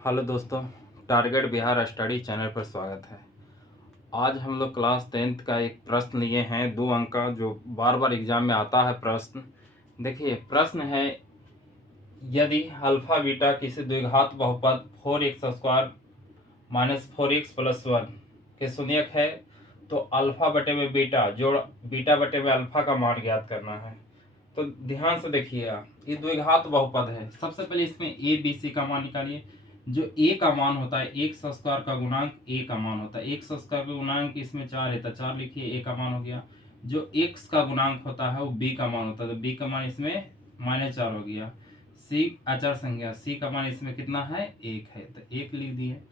Hello दोस्तों, target Bihar study channel पर स्वागत है। आज हम लोग क्लास 10th का एक प्रश्न लिए हैं 2 अंक का, जो बार बार एग्जाम में आता है प्रश्न। देखिए प्रश्न है, यदि अल्फा बीटा किसी द्विघात बहुपद 4x² माइनस 4x+1 के शून्यक है तो अल्फा बटे में बीटा जोड़ बीटा बटे में अल्फा का मान ज्ञात करना है। तो ध्यान से देखिएगा, ये द्विघात बहुपद है। सबसे पहले इसमें ए बी सी का मान निकालिए। जो ए का मान होता है एक्स स्क्वायर का गुणांक ए का मान होता है। एक्स स्क्वायर का गुणांक इसमें 4 है तो 4 लिखिए, ए का मान हो गया। जो एक्स का गुणांक होता है वो बी का मान होता है, तो बी का मान इसमें -4 हो गया। सी अचर संख्या, सी का मान इसमें कितना है 1 है, तो 1 लिख दिए।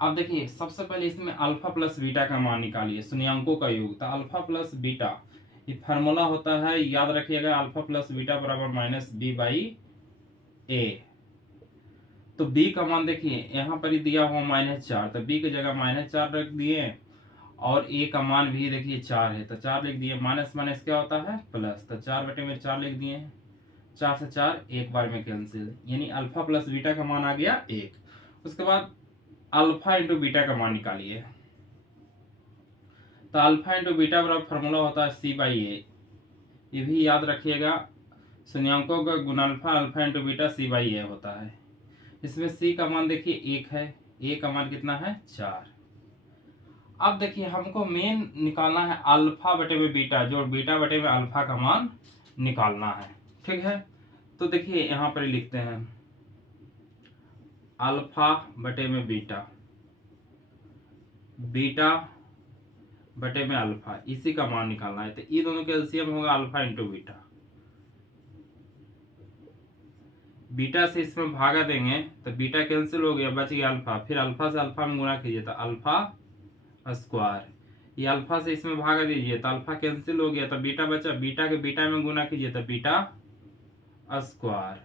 अब देखिए सबसे पहले इसमें अल्फा प्लस बीटा का मान निकालिए, शून्यंकों का योग। तो अल्फा प्लस बीटा ये फार्मूला होता है, याद रखिएगा, अल्फा प्लस बीटा बराबर -b/a। तो b का मान देखिए यहाँ पर ही दिया हुआ -4, तो b की जगह -4 रख दिए और a का मान भी देखिए 4 है तो 4 लिख दिए। माइनस माइनस क्या होता है प्लस, तो 4 बटे में 4 लिख दिए। 4 से 4 एक बार में कैंसिल, यानी अल्फा प्लस बीटा का मान आ गया 1। उसके बाद अल्फा इंटू बीटा का मान निकालिए। तो अल्फा इंटू बीटा बराबर फार्मूला होता है c/a। ये भी याद रखिएगा, शून्यंकों का गुणनफल अल्फा इंटू बीटा c/a होता है। इसमें c का मान देखिए 1 है, a का मान कितना है 4। अब देखिए हमको मेन निकालना है अल्फा बटे में बीटा जोड़ बीटा बटे में अल्फा का मान निकालना है, ठीक है। तो देखिए यहाँ पर लिखते हैं अल्फा बटे में बीटा, बीटा बटे में अल्फा, इसी का मान निकालना है। तो ये दोनों का एलसीएम होगा अल्फा इंटू बीटा। बीटा से इसमें भागा देंगे तो बीटा कैंसिल हो गया, बच गया अल्फा। फिर अल्फा से अल्फा में गुणा कीजिए तो अल्फा स्क्वायर, ये अल्फा से इसमें भागा दीजिए तो अल्फा कैंसिल हो गया तो बीटा बचा। बीटा के बीटा में गुणा कीजिए तो बीटा स्क्वायर।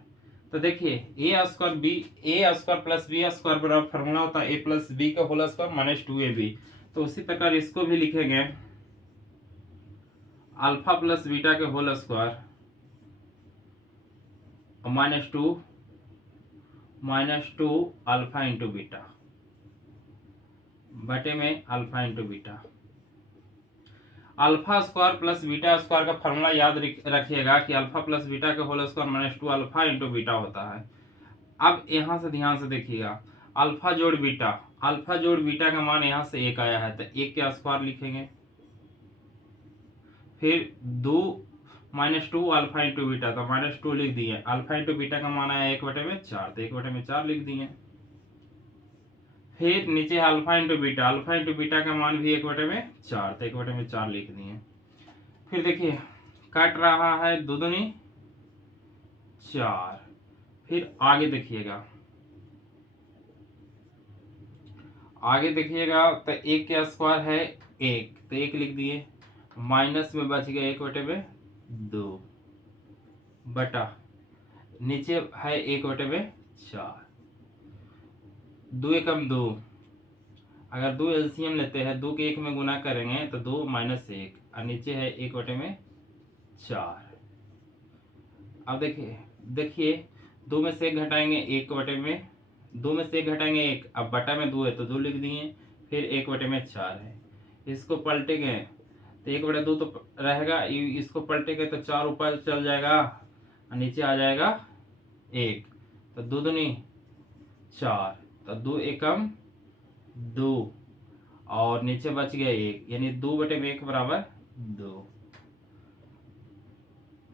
तो देखिए a square plus b square बराबर फॉर्मूला होता है a प्लस बी का होल स्क्वायर माइनस 2ab। तो उसी प्रकार इसको भी लिखेंगे अल्फा प्लस बीटा के whole square -2 alpha into beta बटे में alpha into beta. Alpha square plus beta square का फॉर्मूला याद रखिएगा कि अल्फा प्लस बीटा के whole square -2 alpha into beta होता है। अब यहाँ से ध्यान से देखिएगा, अल्फा जोड़ बीटा का मान यहाँ से 1 आया है तो 1 के स्क्वायर लिखेंगे। फिर 2 -2 अल्फा इंटू बीटा, तो -2 लिख दिए। अल्फा इंटू बीटा का मान आया 1/4, तो 1/4 लिख दिए। फिर नीचे अल्फा इंटू बीटा का मान भी 1/4, तो 1/4 लिख दिए। फिर देखिए कट रहा है 2 दूनी 4। फिर आगे देखिएगा तो 1 के स्क्वायर है 1, तो 1 लिख दिए। माइनस में बच गया 1/2 बटा नीचे है 1/4। 2 एकम 2, अगर 2 एलसीएम लेते हैं 2 के 1 में गुना करेंगे तो 2 - 1 और नीचे है 1/4। अब देखिए 2 में से 1 घटाएंगे 2 में से 1 घटाएंगे 1, अब बटा में 2 है तो 2 लिख दिए। फिर 1/4 है, इसको पलटेंगे तो 1/2 तो रहेगा, इसको पलटेंगे तो 4 ऊपर चल जाएगा और नीचे आ जाएगा 1, तो 2 दूनी 4, तो 2 एकम 2 और नीचे बच गया 1, यानी 2/1 बराबर 2।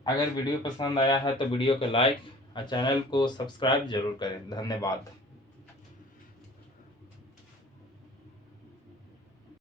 अगर वीडियो पसंद आया है तो वीडियो को लाइक और चैनल को सब्सक्राइब जरूर करें। धन्यवाद।